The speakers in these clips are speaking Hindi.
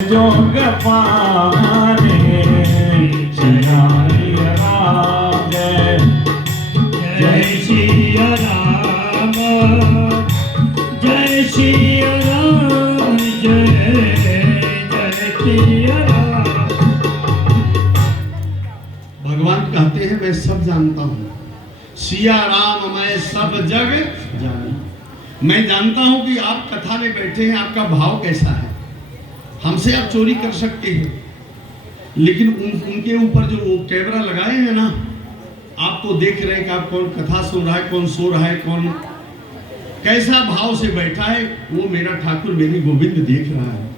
जोग पाने श्री राम जय श्री राम जय श्री राम जय जय श्री राम। भगवान कहते हैं मैं सब जानता हूँ, सिया राम मैं सब जग जानू। मैं जानता हूँ कि आप कथा में बैठे हैं, आपका भाव कैसा है। हमसे आप चोरी कर सकते हैं, लेकिन उनके ऊपर जो वो कैमरा लगाए हैं ना, आपको देख रहे हैं कि आप कौन कथा सुन रहा है, कौन सो रहा है, कौन कैसा भाव से बैठा है, वो मेरा ठाकुर मेरी गोविंद देख रहा है।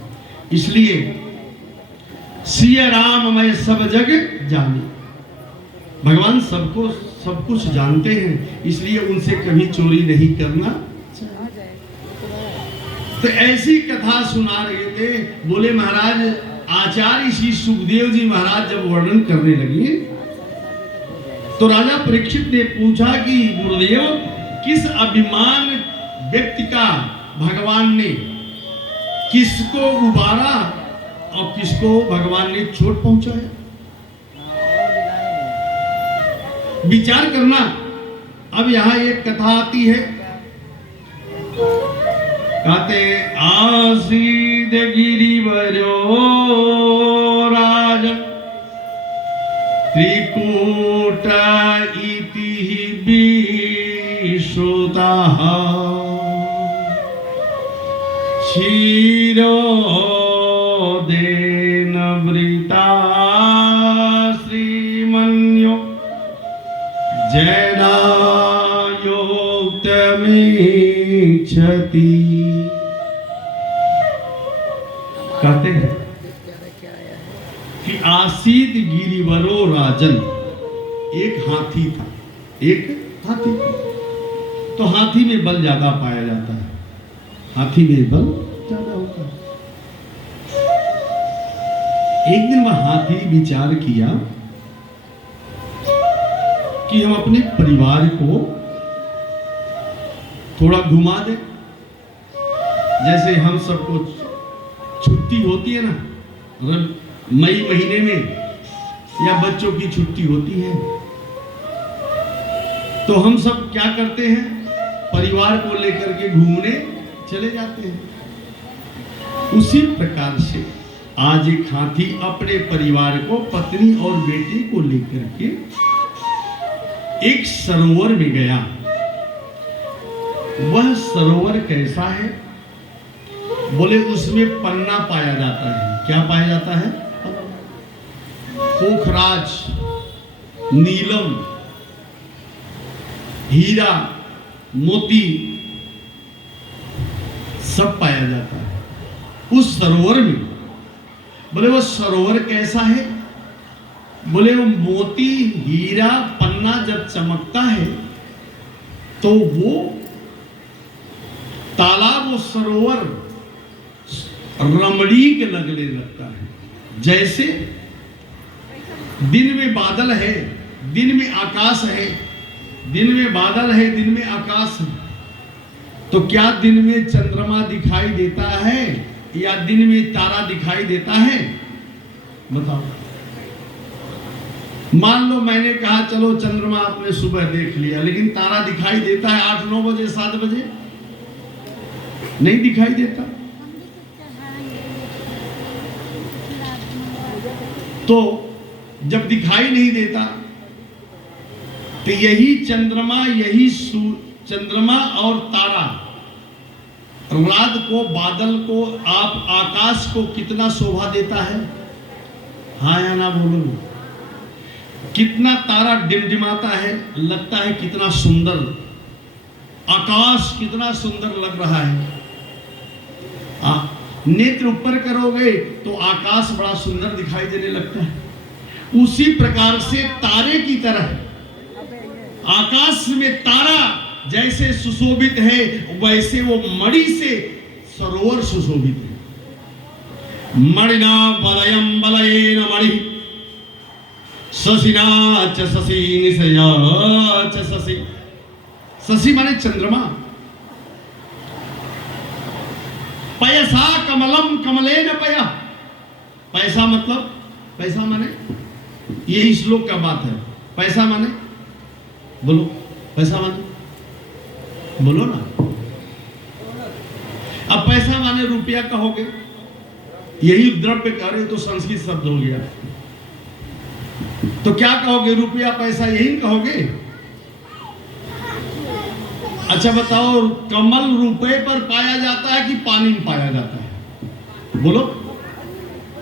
इसलिए सिया राम मैं सब जग जानू। भगवान सबको सब कुछ जानते हैं, इसलिए उनसे कभी चोरी नहीं करना। तो ऐसी कथा सुना रहे थे, बोले महाराज आचार्य श्री सुखदेव जी महाराज जब वर्णन करने लगे तो राजा परीक्षित ने पूछा कि गुरुदेव किस अभिमान व्यक्ति का भगवान ने किसको उबारा और किसको भगवान ने चोट पहुंचाया। विचार करना। अब यहां एक कथा आती है, कहते आसीद गिरिवरो राजन त्रिकूट इति विश्रुतः क्षीरोदेन वृता श्रीमन्यो जैनायोक्तमीक्षति। कहते हैं कि आसीद गिरिवरो राजन, एक हाथी था, एक हाथी था। तो हाथी में बल ज्यादा पाया जाता है, हाथी में बल ज्यादा होता है। एक दिन वह हाथी विचार किया कि हम अपने परिवार को थोड़ा घुमा दें। जैसे हम सबको छुट्टी होती है ना, मई महीने में या बच्चों की छुट्टी होती है, तो हम सब क्या करते हैं, परिवार को लेकर के घूमने चले जाते हैं। उसी प्रकार से आज एक हाथी अपने परिवार को, पत्नी और बेटी को लेकर के एक सरोवर में गया। वह सरोवर कैसा है, बोले उसमें पन्ना पाया जाता है। क्या पाया जाता है? पोखराज, नीलम, हीरा, मोती सब पाया जाता है उस सरोवर में। बोले वो सरोवर कैसा है, बोले वो मोती, हीरा, पन्ना जब चमकता है तो वो तालाब, वो सरोवर रमणीक लगने लगता है। जैसे दिन में बादल है, दिन में आकाश है, दिन में बादल है, दिन में आकाश है, तो क्या दिन में चंद्रमा दिखाई देता है या दिन में तारा दिखाई देता है? बताओ। मान लो मैंने कहा चलो चंद्रमा आपने सुबह देख लिया, लेकिन तारा दिखाई देता है 8-9 बजे, 7 बजे? नहीं दिखाई देता। तो जब दिखाई नहीं देता तो यही चंद्रमा, चंद्रमा और तारा रात को, बादल को, आप आकाश को कितना शोभा देता है? हाँ या ना बोलो। कितना तारा डिमडिमाता है, लगता है कितना सुंदर, आकाश कितना सुंदर लग रहा है। नेत्र ऊपर करोगे तो आकाश बड़ा सुंदर दिखाई देने लगता है। उसी प्रकार से तारे की तरह आकाश में तारा जैसे सुशोभित है, वैसे वो मणि से सरोवर सुशोभित है। मणिना बलयम बलयेन मणि शशिना च शशि निशया च शशि। शशि माने चंद्रमा। पयसा कमलम कमलेन पय, पैसा मतलब, पैसा माने, यही श्लोक का बात है। पैसा माने, बोलो, पैसा माने, बोलो ना। अब पैसा माने रुपया कहोगे, यही द्रव्य कह रहे तो संस्कृत शब्द हो गया। तो क्या कहोगे, रुपया पैसा यही कहोगे? अच्छा बताओ, कमल रुपए पर पाया जाता है कि पानी में पाया जाता है? बोलो,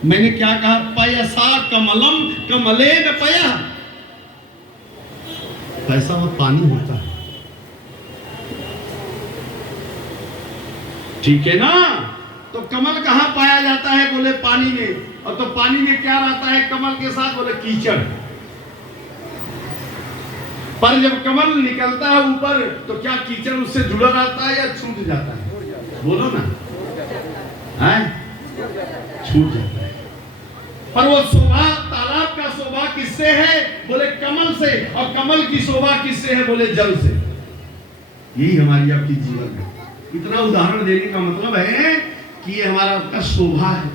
मैंने क्या कहा? पयसा कमलम कमले न पया। पैसा वो पानी होता है, ठीक है ना? तो कमल कहां पाया जाता है? बोले पानी में। और तो पानी में क्या रहता है कमल के साथ? बोले कीचड़। पर जब कमल निकलता है ऊपर तो क्या कीचड़ उससे जुड़ा रहता है या छूट जाता है? बोलो ना, है? छूट जाता है। पर वो शोभा, तालाब का शोभा किससे है? बोले कमल से। और कमल की शोभा किससे है? बोले जल से। यही हमारी आपकी जीवन है। इतना उदाहरण देने का मतलब है कि ये हमारा आपका शोभा है,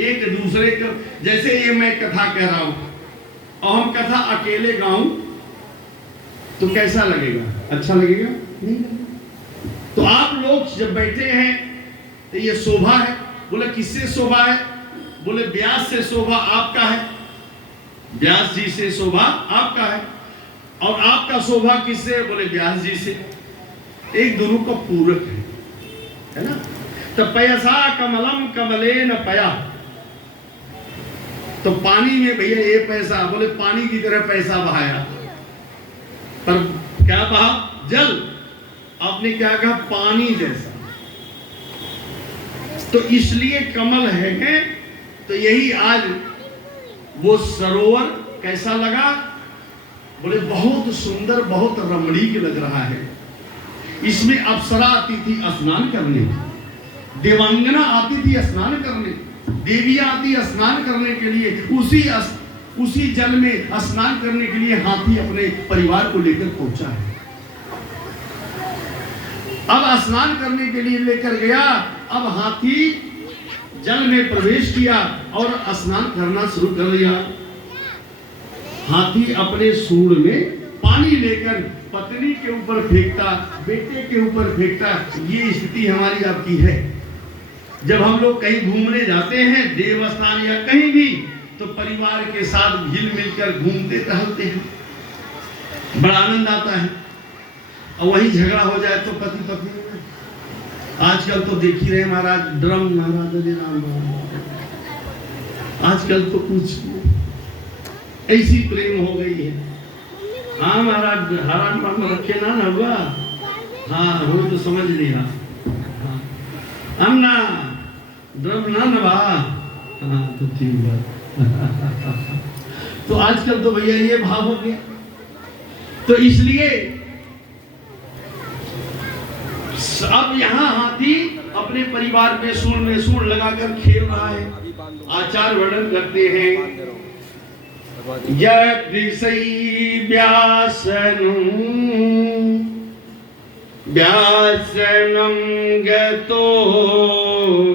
एक दूसरे का। जैसे ये मैं कथा कह रहा हूं और हम कथा अकेले गाऊं तो कैसा लगेगा? अच्छा लगेगा? नहीं लगेगा। तो आप लोग जब बैठे हैं तो ये शोभा है। बोले किससे शोभा है? बोले व्यास से शोभा आपका है, व्यास जी से शोभा आपका है। और आपका शोभा किससे? बोले व्यास जी से। एक दोनों का पूरक है ना? तो पयसा कमलम कमले न पया। तो पानी में भैया ये पैसा, बोले पानी की तरह पैसा बहाया, पर क्या बहा? जल। आपने क्या कहा? पानी जैसा। तो इसलिए कमल है। तो यही आज वो सरोवर कैसा लगा? बोले बहुत सुंदर, बहुत रमणीक लग रहा है। इसमें अप्सरा आती थी स्नान करने, देवांगना आती थी स्नान करने, देवियां आती स्नान करने के लिए। उसी जल में स्नान करने के लिए हाथी अपने परिवार को लेकर पहुंचा है। अब स्नान करने के लिए लेकर गया। अब हाथी जल में प्रवेश किया और स्नान करना शुरू कर दिया। हाथी अपने सूंड में पानी लेकर पत्नी के ऊपर फेंकता, बेटे के ऊपर फेंकता। ये स्थिति हमारी आपकी है। जब हम लोग कहीं घूमने जाते हैं, देवस्थान या कहीं भी, तो परिवार के साथ हिल मिलकर घूमते टहलते हैं, बड़ा आनंद आता है। और वही झगड़ा हो जाए तो पति पत्नी में। आजकल तो देख ही रहे महाराज, ड्रम महाराज आजकल तो कुछ ऐसी प्रेम हो गई है। हाँ महाराज, हरान पान रखे ना ना हुआ। हाँ वो तो समझ लिया। हाँ हम ना ड्रम ना नवा। हाँ तो ठीक बात। तो आजकल तो भैया ये भाव हो गया। तो इसलिए अब यहाँ हाथी अपने परिवार में सूंड लगाकर खेल रहा है। आचार्य वर्णन करते हैं, व्यासनं गतो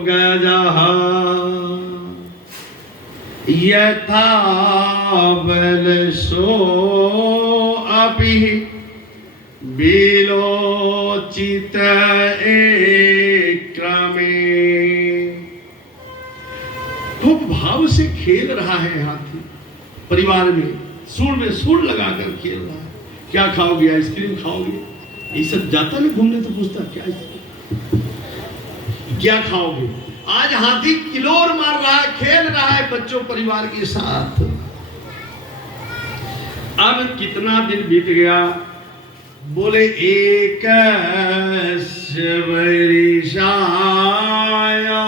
गजः यथा बलसो अपि विलोचित क्रमे। खूब भाव से खेल रहा है हाथी परिवार में सूंड लगाकर खेल रहा है। क्या खाओगे? आइसक्रीम खाओगे? ये सब जाता नहीं घूमने तो पूछता क्या खाओगे? आज हाथी किलोर मार रहा है, खेल रहा है बच्चों परिवार के साथ। अब कितना दिन बीत गया? बोले एक वर्षाया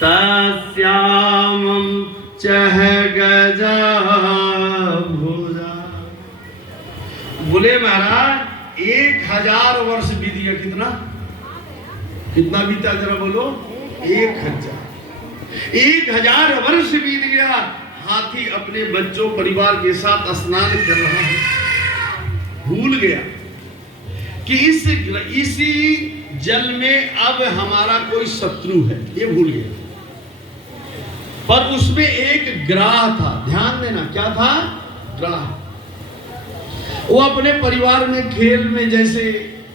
तस्यामं चह गजा भुजा। बोले महाराज 1000 वर्ष बीत गया। कितना बीता? जरा बोलो। 1000 वर्ष बीत गया। हाथी अपने बच्चों परिवार के साथ स्नान कर रहा है। भूल गया कि इसी जल में अब हमारा कोई शत्रु है, ये भूल गया। पर उसमें एक ग्राह था। ध्यान देना, क्या था? ग्राह। वो अपने परिवार में खेल में जैसे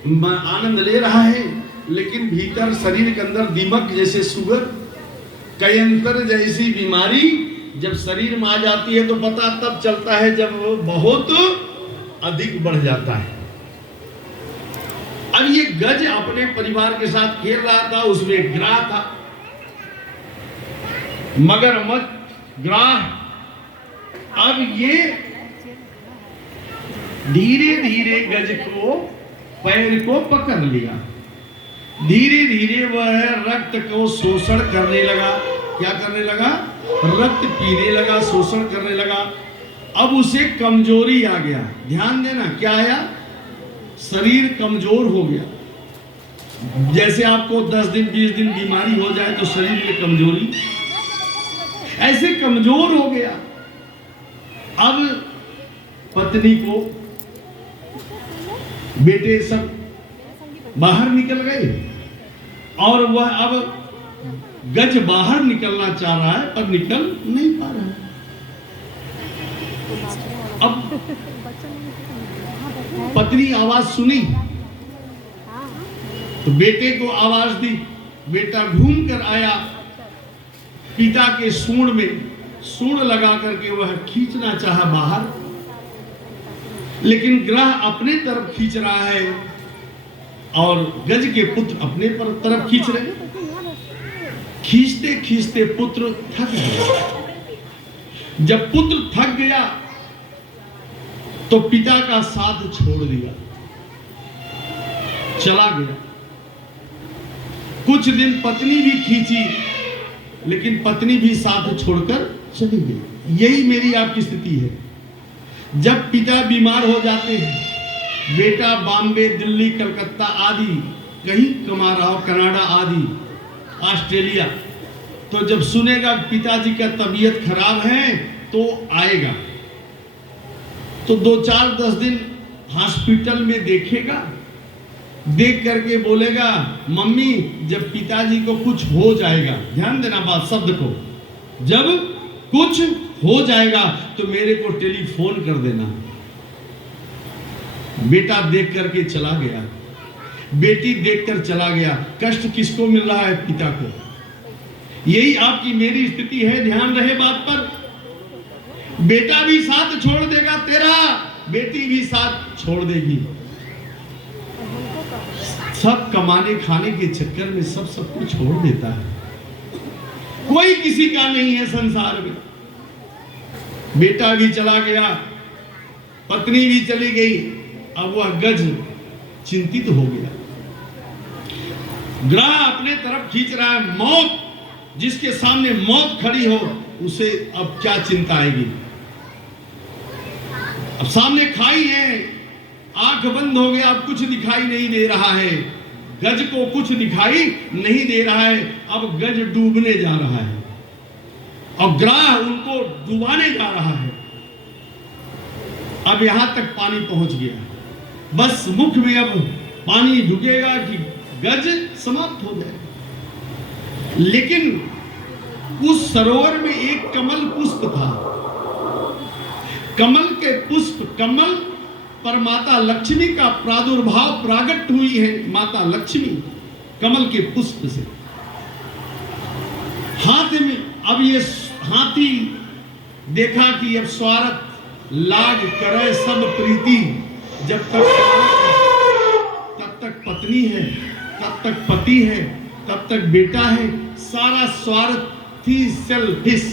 आनंद ले रहा है, लेकिन भीतर शरीर के अंदर दीमक जैसे शुगर, कयंतर जैसी बीमारी जब शरीर में आ जाती है तो पता तब चलता है जब वो बहुत अधिक बढ़ जाता है। अब ये गज अपने परिवार के साथ खेल रहा था, उसमें एक ग्राह था, मगरमच्छ ग्राह। अब ये धीरे धीरे गज को पैर को पकड़ लिया, धीरे धीरे वह रक्त को शोषण करने लगा। क्या करने लगा? रक्त पीने लगा, शोषण करने लगा। अब उसे कमजोरी आ गया। ध्यान देना, क्या आया? शरीर कमजोर हो गया। जैसे आपको 10 दिन 20 दिन बीमारी हो जाए तो शरीर में कमजोरी, ऐसे कमजोर हो गया। अब पत्नी को, बेटे सब बाहर निकल गए और वह अब गज बाहर निकलना चाह रहा है पर निकल नहीं पा रहा है। अब पत्नी आवाज सुनी तो बेटे को आवाज दी। बेटा ढूंढ कर आया, पिता के सूंड में सूंड लगा करके वह खींचना चाहा बाहर, लेकिन ग्रह अपने तरफ खींच रहा है और गज के पुत्र अपने पर तरफ खींच रहे। खींचते खींचते पुत्र थक गया। जब पुत्र थक गया तो पिता का साथ छोड़ दिया, चला गया। कुछ दिन पत्नी भी खींची, लेकिन पत्नी भी साथ छोड़कर चली गई। यही मेरी आपकी स्थिति है। जब पिता बीमार हो जाते हैं, बेटा बॉम्बे, दिल्ली, कलकत्ता आदि कहीं कमा रहा हो, कनाडा आदि, ऑस्ट्रेलिया, तो जब सुनेगा पिताजी का तबीयत खराब है तो आएगा, तो 2-4-10 दिन हॉस्पिटल में देखेगा। देख करके बोलेगा, मम्मी जब पिताजी को कुछ हो जाएगा, ध्यान देना बात शब्द को, जब कुछ हो जाएगा तो मेरे को टेलीफोन कर देना। बेटा देख करके चला गया, बेटी देखकर चला गया। कष्ट किसको मिल रहा है? पिता को। यही आपकी मेरी स्थिति है, ध्यान रहे बात पर। बेटा भी साथ छोड़ देगा तेरा, बेटी भी साथ छोड़ देगी। सब कमाने खाने के चक्कर में सब कुछ छोड़ देता है। कोई किसी का नहीं है संसार में। बेटा भी चला गया, पत्नी भी चली गई। अब वह गज चिंतित हो गया। ग्रह अपने तरफ खींच रहा है। मौत, जिसके सामने मौत खड़ी हो, उसे अब क्या चिंता आएगी? अब सामने खाई है, आंख बंद हो गया, अब कुछ दिखाई नहीं दे रहा है। गज को कुछ दिखाई नहीं दे रहा है। अब गज डूबने जा रहा है और ग्रह उनको डुबाने जा रहा है। अब यहां तक पानी पहुंच गया, बस मुख में अब पानी ढुकेगा कि गज समाप्त हो जाए। लेकिन उस सरोवर में एक कमल पुष्प था। कमल के पुष्प, कमल पर माता लक्ष्मी का प्रादुर्भाव प्रागट हुई है। माता लक्ष्मी कमल के पुष्प से हाथ में, अब ये हाथी देखा कि अब स्वार्थ लाग करे सब प्रीति। जब तक तब तक पत्नी है, तब तक पति है, तब तक बेटा है, सारा स्वार्थी सेल्फिश।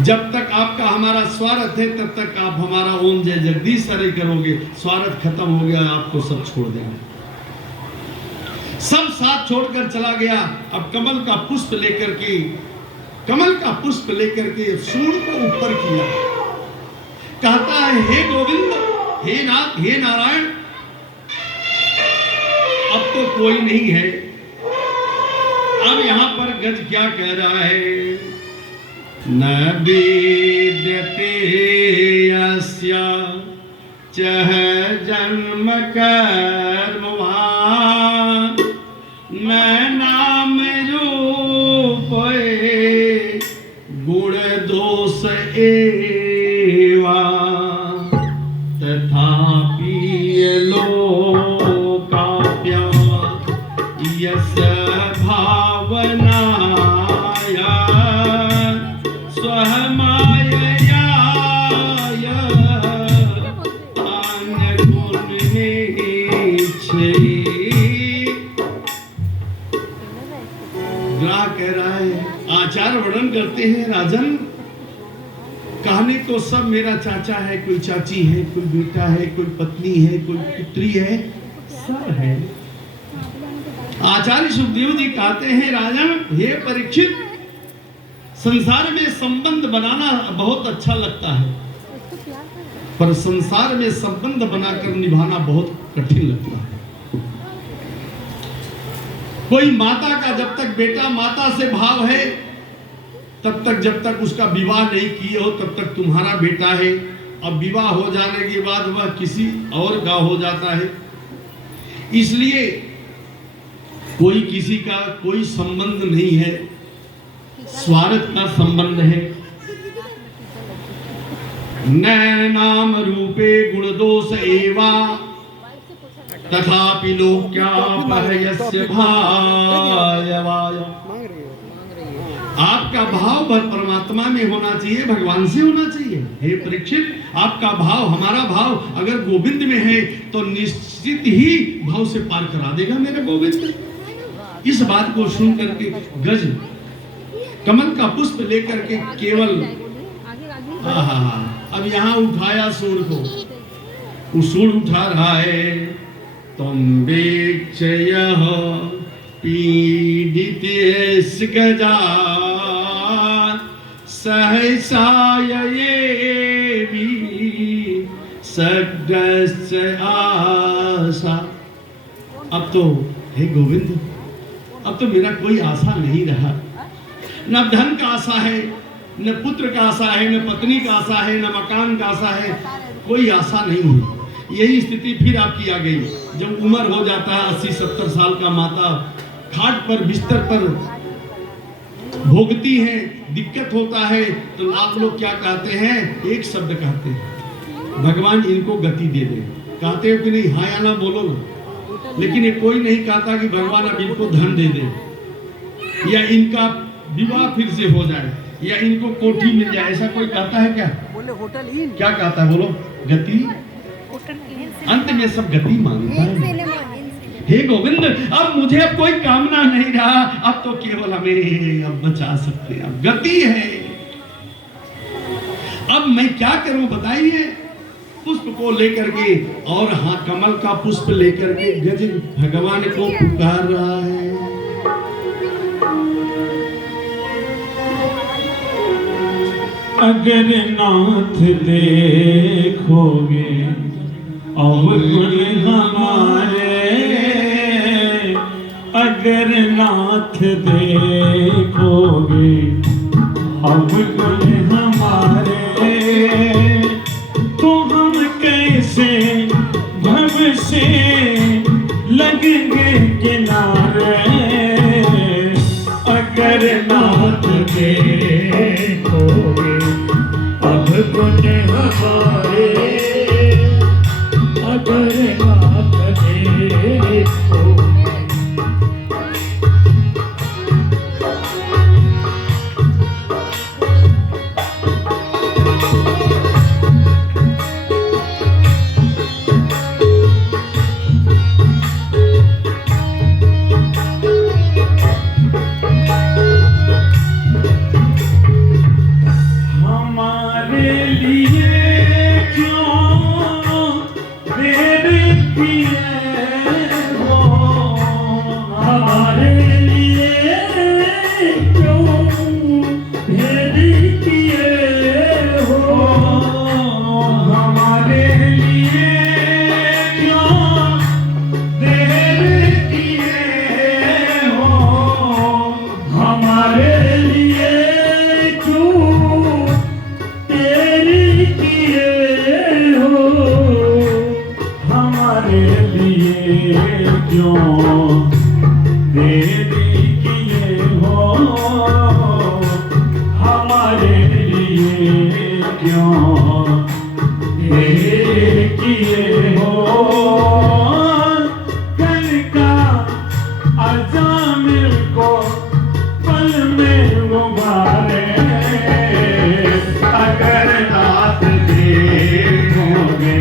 जब तक आपका हमारा स्वार्थ है तब तक आप हमारा ओम जय जगदीश हरे करोगे। स्वार्थ खत्म हो गया, आपको सब छोड़ देंगे। सब साथ छोड़कर चला गया। अब कमल का पुष्प लेकर के, कमल का पुष्प लेकर के सूर्य को ऊपर किया। कहता है, हे गोविंद, हे नाथ, हे नारायण, अब तो कोई नहीं है। अब यहां पर गज क्या कह रहा है? न विद्यते यस्य चह जन्म कर्मवान्, न नाम रूप एवा तथापि लोकाप्य यस भावनाया स्वमायया ग्राह कह रहा है, आचार्य वर्णन करते हैं, राजन कहने को सब मेरा चाचा है, कोई चाची है, कोई बेटा है, कोई पत्नी है, कोई पुत्री है, सब है। आचार्य सुखदेव जी कहते हैं, राजन हे परीक्षित, संसार में संबंध बनाना बहुत अच्छा लगता है, पर संसार में संबंध बनाकर निभाना बहुत कठिन लगता है। कोई माता का जब तक बेटा माता से भाव है, तब तक जब तक उसका विवाह नहीं किए हो तब तक तुम्हारा बेटा है। अब विवाह हो जाने के बाद वह किसी और का हो जाता है। इसलिए कोई किसी का कोई संबंध नहीं है, स्वार्थ का संबंध है। नैनाम रूपे गुण दोष एवा तथापि लोक्यापहयस्य भायवाय। आपका भाव परमात्मा में होना चाहिए, भगवान से होना चाहिए। हे परीक्षित, आपका भाव, हमारा भाव अगर गोविंद में है तो निश्चित ही भाव से पार करा देगा मेरा गोविंद। इस बात को सुन करके गज कमल का पुष्प लेकर के केवल अब यहाँ उठाया सूर को, वो सूर उठा रहा है। तुम बेक्षय पीडितेश गजा सहसाये सग्रस्य आशा। अब तो हे गोविंद, अब तो मेरा कोई आशा नहीं रहा। न धन का आशा है, न पुत्र का आशा है, न पत्नी का आशा है, न मकान का आशा है, कोई आशा नहीं है। यही स्थिति फिर आपकी आ गई। जब उम्र हो जाता है 80-70 साल का, माता खाट पर बिस्तर पर भोगती हैं, दिक्कत होता है, तो आप लोग क्या कहते हैं? एक शब्द कहते हैं, भगवान इनको गति दे दे। कहते हो कि नहीं? हाँ या ना बोलो ना। लेकिन ये कोई नहीं कहता कि भगवान अब इनको धन दे दे, या इनका विवाह फिर से हो जाए, या इनको कोठी मिल जाए। ऐसा कोई कहता है क्या? बोले होटल इन। क्या कहता है? बोलो गति। अंत में सब गति मांगता है। हे गोविंद, अब मुझे अब कोई कामना नहीं रहा, अब तो केवल हमें अब बचा सकते हैं, अब गति है। अब मैं क्या करूं बताइए? पुष्प को लेकर के, और हाँ कमल का पुष्प लेकर के गज भगवान को पुकार रहा है। अगर नाथ देखोगे अवगुण हमारे, अगर नाथ देखोगे अवगुण हमारे, तो हम कैसे भव से लगेंगे किनारे। अगर नाथ देखोगे अवगुण हमारे, अगर नाथ देखो। हमारे लिए क्यों देर किए हो, तुम्हारे अगर नाथ देखोगे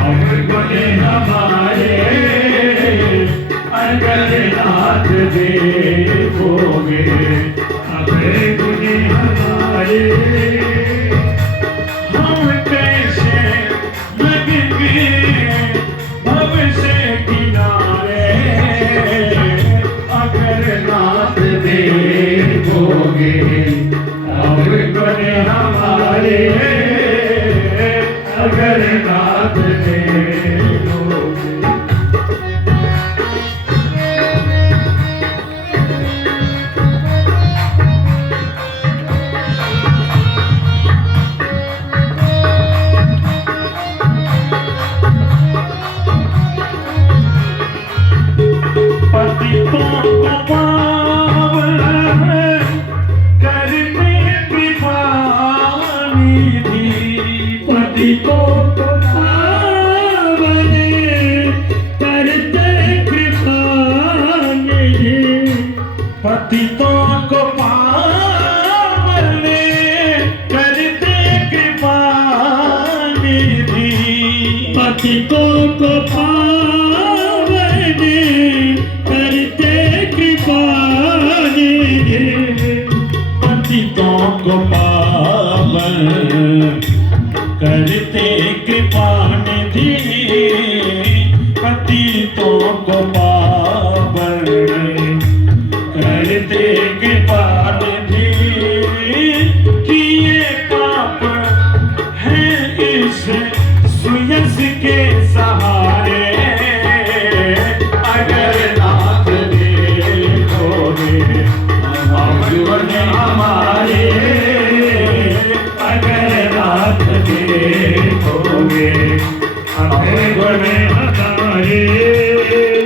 अब गुने हमारे अगर नाथ देखोगे अब गुने हमारे हम कैसे लगेंगे भव से किनारे अगर नाथ देखोगे अब गुने हमारे अगर नाथ देखोगे। पतितों को पावन करने कृपा निधि पतितों को पावन करते कृपा निधि पतितों को पावन करते कृपा निधि पतितों को पावन करते कृपा निधि पतितों को पावन करते कृपा निधि पतितों को पावन करते कृपा निधि किए पाप है इस सुयस के सहारे अगर नाथ देखोगे अब गुने हमारे अगर नाथ देखोगे अब गुने हमारे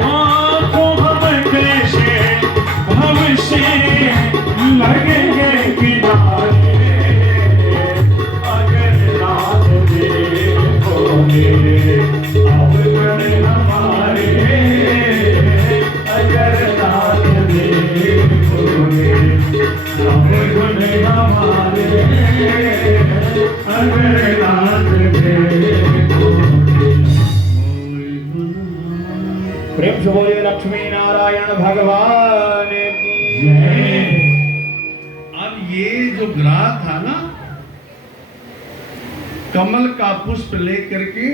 आँखों हम कैसे भविष्य लगेंगे किनारे अगर नाथ देखोगे अब गुने हमारे अगर नाथ देखोगे अब गुने हमारे अगर नाथ देखोगे। प्रेम से बोलिए लक्ष्मी नारायण भगवान की जय। अब ये जो ग्राह था ना, कमल का पुष्प लेकर के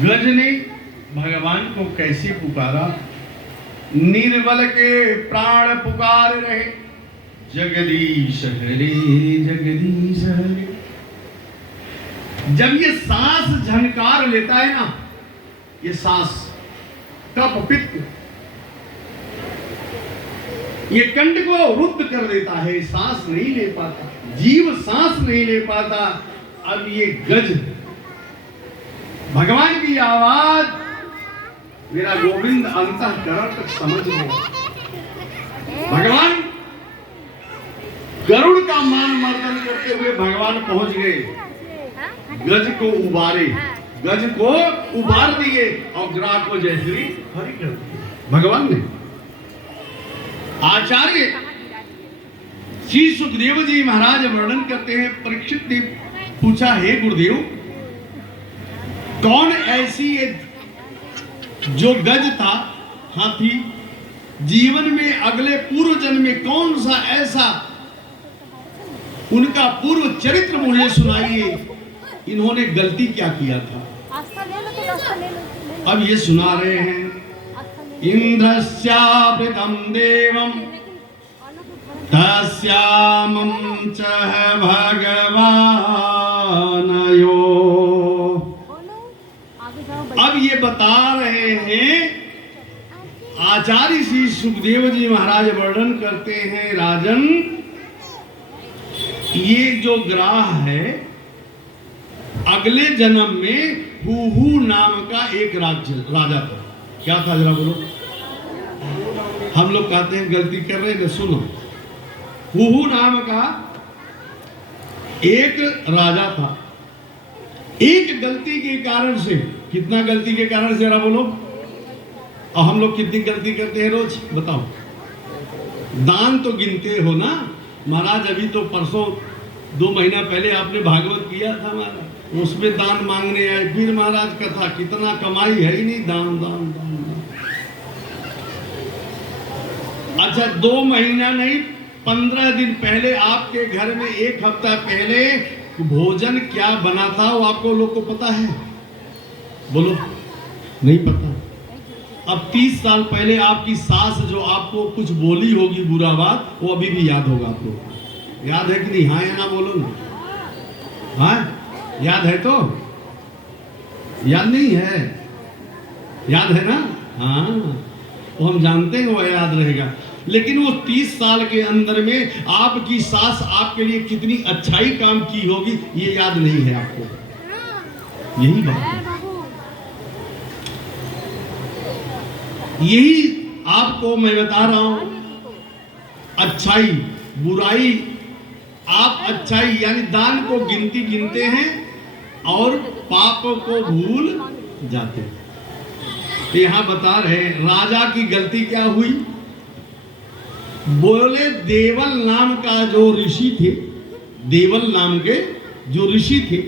गज ने भगवान को कैसे पुकारा। निर्बल के प्राण पुकार रहे जगदीश हरे जगदीश हरे। जब ये सांस झनकार लेता है ना, ये सांस कफ पित्त ये कंठ को रुद्ध कर देता है, सांस नहीं ले पाता, जीव सांस नहीं ले पाता। अब ये गज भगवान की आवाज मेरा गोविंद अंतःकरण तक समझ गया। भगवान गरुड़ का मान मर्दन करते हुए भगवान पहुंच गए, गज को उबारे, गज को उबार दिए और ग्राह को जयश्री हरि कर दिए भगवान ने। आचार्य श्री सुखदेव जी महाराज वर्णन करते हैं, परीक्षित ने पूछा, हे गुरुदेव कौन ऐसी जो गज था हाथी, जीवन में अगले पूर्व जन्म में कौन सा ऐसा उनका पूर्व चरित्र मुझे सुनाइए, इन्होंने गलती क्या किया था। अब ये सुना रहे हैं, इंद्रस्यावृतं देवं तस्यामं च भगवानयो। अब ये बता रहे हैं, आचार्य श्री सुखदेव जी महाराज वर्णन करते हैं, राजन ये जो ग्राह है अगले जन्म में हुहू नाम का एक राजा था। क्या था जरा बोलो। हम लोग कहते हैं गलती कर रहे हैं, सुनो। हुहू नाम का एक राजा था। एक गलती के कारण से, कितना गलती के कारण से जरा बोलो। और हम लोग कितनी गलती करते हैं रोज, बताओ। दान तो गिनते हो ना महाराज। अभी तो परसों 2 महीना पहले आपने भागवत किया था महाराज, उसमें दान मांगने आए, फिर महाराज कथा, कितना कमाई है ही नहीं, दान दान दान, दान। अच्छा 2 महीना नहीं 15 दिन पहले आपके घर में 1 हफ्ता पहले भोजन क्या बना था वो आपको लोग को पता है? बोलो, नहीं पता। अब 30 साल पहले आपकी सास जो आपको कुछ बोली होगी बुरा बात, वो अभी भी याद होगा आपको। याद है कि नहीं? हाँ या ना बोलो ना। हाँ याद है तो? याद नहीं है? याद है ना? हाँ वो हम जानते हैं वो याद रहेगा। लेकिन वो 30 साल के अंदर में आपकी सास आपके लिए कितनी अच्छाई काम की होगी ये याद नहीं है आपको। यही बात है, यही आपको मैं बता रहा हूं। अच्छाई बुराई, आप अच्छाई यानी दान को गिनते हैं और पाप को भूल जाते हैं। तो यहां बता रहे राजा की गलती क्या हुई? बोले देवल नाम का जो ऋषि थे, देवल नाम के जो ऋषि थे,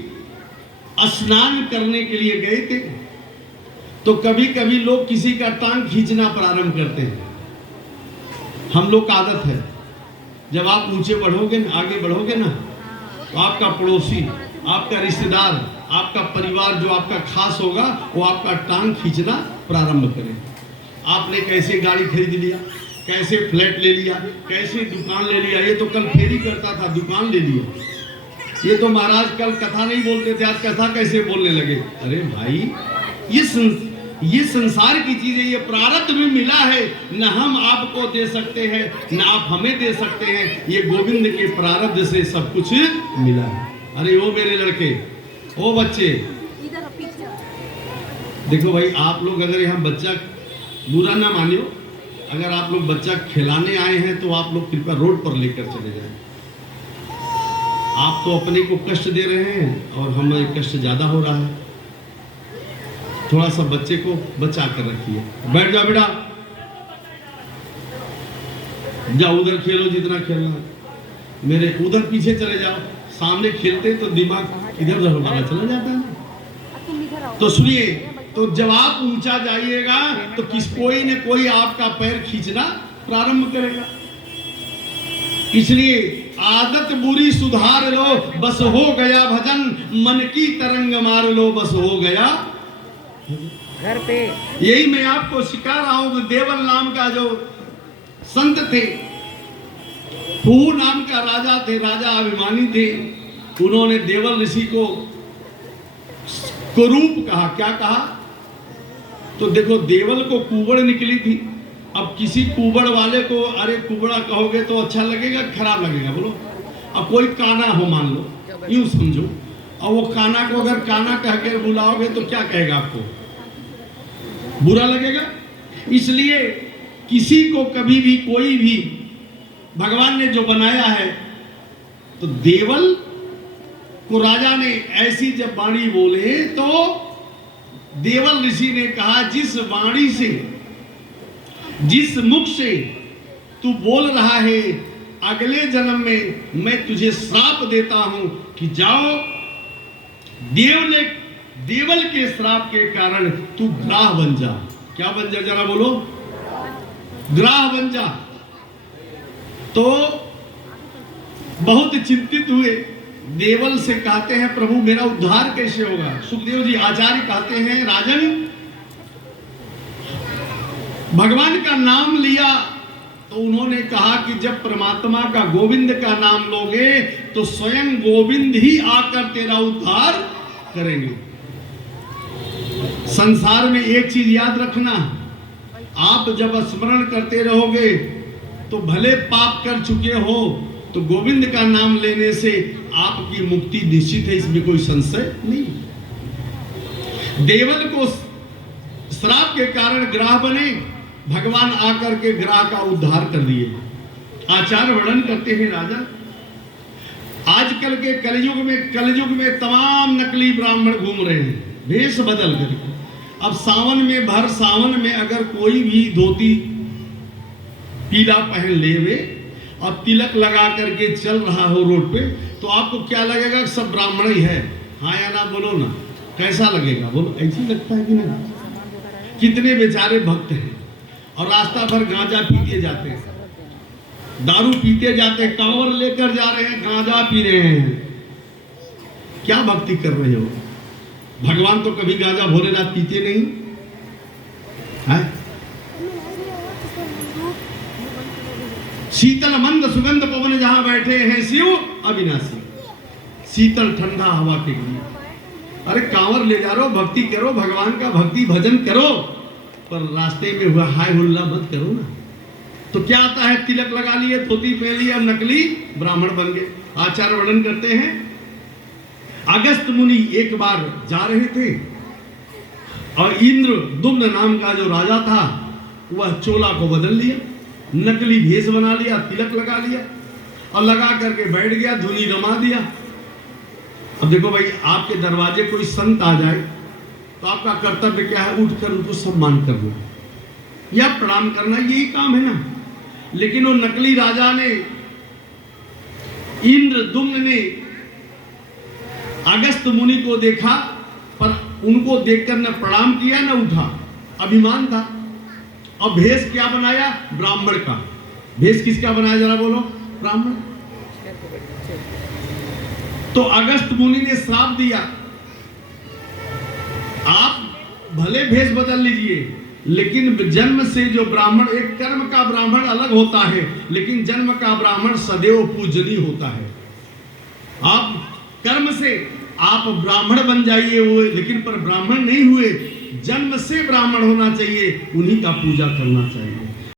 स्नान करने के लिए गए थे। तो कभी कभी लोग किसी का टांग खींचना प्रारंभ करते हैं। हम लोग का आदत है, जब आप ऊंचे बढ़ोगे ना, आगे बढ़ोगे ना, तो आपका पड़ोसी, आपका रिश्तेदार, आपका परिवार जो आपका खास होगा वो आपका टांग खींचना प्रारंभ करे। आपने कैसे गाड़ी खरीद लिया, कैसे फ्लैट ले लिया, कैसे दुकान ले लिया, ये तो कल फेरी करता था दुकान ले लिया, ये तो महाराज कल कथा नहीं बोलते थे आज कथा कैसे बोलने लगे। अरे भाई ये संसार की चीजें, ये प्रारब्ध में मिला है, न हम आपको दे सकते हैं न आप हमें दे सकते हैं, ये गोविंद के प्रारब्ध से सब कुछ मिला है। अरे ओ मेरे लड़के, ओ बच्चे, देखो भाई आप लोग अगर यहाँ बच्चा, बुरा ना मानियो, अगर आप लोग बच्चा खिलाने आए हैं तो आप लोग कृपया रोड पर लेकर चले जाएं। आप तो अपने को कष्ट दे रहे हैं और हमें कष्ट ज्यादा हो रहा है। थोड़ा सा बच्चे को बचा कर रखिए। बैठ जाओ बेटा, जाओ उधर खेलो जितना खेलना, मेरे उधर पीछे चले जाओ, सामने खेलते तो दिमाग इधर उधर होता चला जाता है। तो सुनिए, तो जब आप ऊंचा जाइएगा तो कोई न कोई आपका पैर खींचना प्रारंभ करेगा। इसलिए आदत बुरी सुधार लो, बस हो गया भजन, मन की तरंग मार लो, बस हो गया घर पे। यही मैं आपको सिखा रहा हूं। देवल नाम का जो संत थे, फू नाम का राजा थे, राजा अभिमानी थे, उन्होंने देवल ऋषि को कुरूप कहा। क्या कहा? तो देखो देवल को कुबड़ निकली थी। अब किसी कुबड़ वाले को अरे कुबड़ा कहोगे तो अच्छा लगेगा खराब लगेगा? बोलो। अब कोई काना हो मान लो, यूं समझो, और वो काना को अगर काना कहकर बुलाओगे तो क्या कहेगा? आपको बुरा लगेगा। इसलिए किसी को कभी भी कोई भी भगवान ने जो बनाया है, तो देवल को राजा ने ऐसी जब वाणी बोले तो देवल ऋषि ने कहा, जिस वाणी से, जिस मुख से तू बोल रहा है, अगले जन्म में मैं तुझे श्राप देता हूं कि जाओ देवल के श्राप के कारण तू ग्राह बन जा। क्या बन जा? जरा बोलो। ग्राह बन जा। तो बहुत चिंतित हुए, देवल से कहते हैं प्रभु मेरा उद्धार कैसे होगा? सुखदेव जी आचार्य कहते हैं, राजन भगवान का नाम लिया तो उन्होंने कहा कि जब परमात्मा का गोविंद का नाम लोगे तो स्वयं गोविंद ही आकर तेरा उद्धार करेंगे। संसार में एक चीज याद रखना, आप जब स्मरण करते रहोगे तो भले पाप कर चुके हो तो गोविंद का नाम लेने से आपकी मुक्ति निश्चित है, इसमें कोई संशय नहीं। देवल को श्राप के कारण ग्राह बने, भगवान आकर के ग्राह का उद्धार कर दिए। आचार्य वर्णन करते हैं, राजा आजकल के कलयुग में तमाम नकली ब्राह्मण घूम रहे हैं भेष बदल करके। अब सावन में, भर सावन में अगर कोई भी धोती पीला पहन ले वे और तिलक लगा करके चल रहा हो रोड पे, तो आपको क्या लगेगा? सब ब्राह्मण ही है। हाँ या ना बोलो ना, कैसा लगेगा? बोलो, ऐसी लगता है कि नहीं? कितने बेचारे भक्त हैं और रास्ता भर गांजा पीते जाते हैं, दारू पीते जाते हैं, कांवर लेकर जा रहे हैं, गांजा पी रहे हैं। क्या भक्ति कर रहे हो? भगवान तो कभी गांजा भोलेनाथ पीते नहीं है? शीतल मंद सुगंध पवन जहां बैठे हैं शिव अविनाशी, शीतल ठंडा हवा के लिए। अरे कांवर ले जा रहे हो, भक्ति करो, भगवान का भक्ति भजन करो, पर रास्ते में हुआ हाय हुल्ला मत करो ना। तो क्या आता है? तिलक लगा लिए, धोती पहन लिया, नकली ब्राह्मण बन गए। आचार्य वर्णन करते हैं, अगस्त मुनि एक बार जा रहे थे और इंद्र दुम्न नाम का जो राजा था वह चोला को बदल लिया, नकली भेष बना लिया, तिलक लगा लिया और लगा करके बैठ गया, धुनी रमा दिया। अब देखो भाई, आपके दरवाजे कोई संत आ जाए तो आपका कर्तव्य क्या है? उठकर उनको सम्मान करना या प्रणाम करना, यही काम है ना। लेकिन वो नकली राजा ने, इंद्र दुम्न ने अगस्त मुनि को देखा, पर उनको देखकर न प्रणाम किया न उठा, अभिमान था। और भेष क्या बनाया? ब्राह्मण का। भेष किसका बनाया जरा बोलो? ब्राह्मण। तो अगस्त मुनि ने श्राप दिया, आप भले भेष बदल लीजिए, लेकिन जन्म से जो ब्राह्मण, एक कर्म का ब्राह्मण अलग होता है, लेकिन जन्म का ब्राह्मण सदैव पूजनीय होता है। आप कर्म से आप ब्राह्मण बन जाइए हुए, लेकिन पर ब्राह्मण नहीं हुए, जन्म से ब्राह्मण होना चाहिए, उन्हीं का पूजा करना चाहिए।